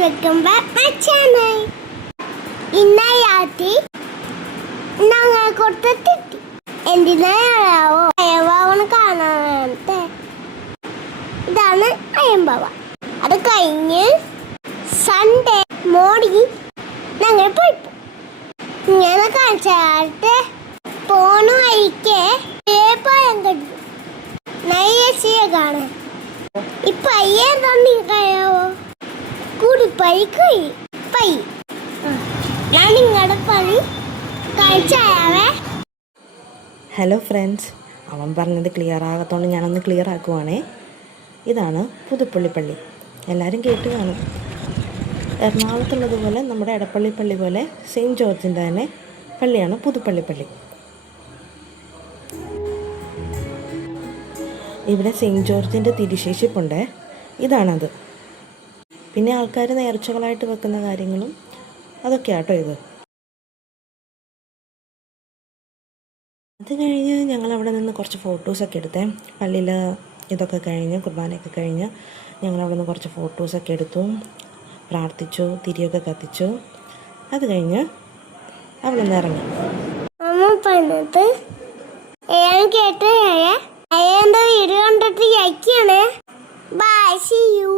welcome back my channel. ഇന്ന രാത്രി ഞങ്ങൾ കൊടുത്തെത്തി. എന്തിനാണോ അയ്യമ്പാവനെ കാണാനായിട്ട്. ഇതാണ് അയ്യമ്പാവ. അത് കഴിഞ്ഞ് സൺഡേ മോർണിംഗ് ഞങ്ങൾ പോയി. ഇങ്ങനെ കാണിച്ചാട്ട് പോണ വഴിക്ക് പഴം കണ്ടു. നല്ല കാണാൻ. ഈ പയ്യ എന്താ കഴിയാവോ? കൂടി പൈ ഞാൻ നിങ്ങളുടെ പണി കഴിച്ചാവേ. ഹലോ ഫ്രണ്ട്സ്, അവൻ പറഞ്ഞത് ക്ലിയർ ആകത്തോണ്ട് ഞാനൊന്ന് ക്ലിയർ ആക്കുവാണേ. ഇതാണ് പുതുപ്പള്ളി പള്ളി. എല്ലാവരും കേട്ട് കാണും. എറണാകുളത്തുള്ളതുപോലെ നമ്മുടെ എടപ്പള്ളി പള്ളി പോലെ സെയിൻറ്റ് ജോർജിൻ്റെ തന്നെ പള്ളിയാണ് പുതുപ്പള്ളി പള്ളി. ഇവിടെ സെയിൻറ്റ് ജോർജിൻ്റെ തിരുശേഷിപ്പുണ്ട്. ഇതാണത്. പിന്നെ ആൾക്കാർ നേർച്ചകളായിട്ട് വെക്കുന്ന കാര്യങ്ങളും അതൊക്കെയാട്ടോ ഇത്. അത് കഴിഞ്ഞ് ഞങ്ങൾ അവിടെ നിന്ന് കുറച്ച് ഫോട്ടോസൊക്കെ എടുത്തേ. പള്ളിയിൽ ഇതൊക്കെ കഴിഞ്ഞ് കുർബാനയൊക്കെ കഴിഞ്ഞ് ഞങ്ങൾ അവിടെ നിന്ന് കുറച്ച് ഫോട്ടോസൊക്കെ എടുത്തു, പ്രാർത്ഥിച്ചു, തിരിയൊക്കെ കത്തിച്ചു. അത് കഴിഞ്ഞ് അവിടെ നിന്ന് ഇറങ്ങി. വീഡിയോ കണ്ടിട്ട് ബൈ, സീ യു.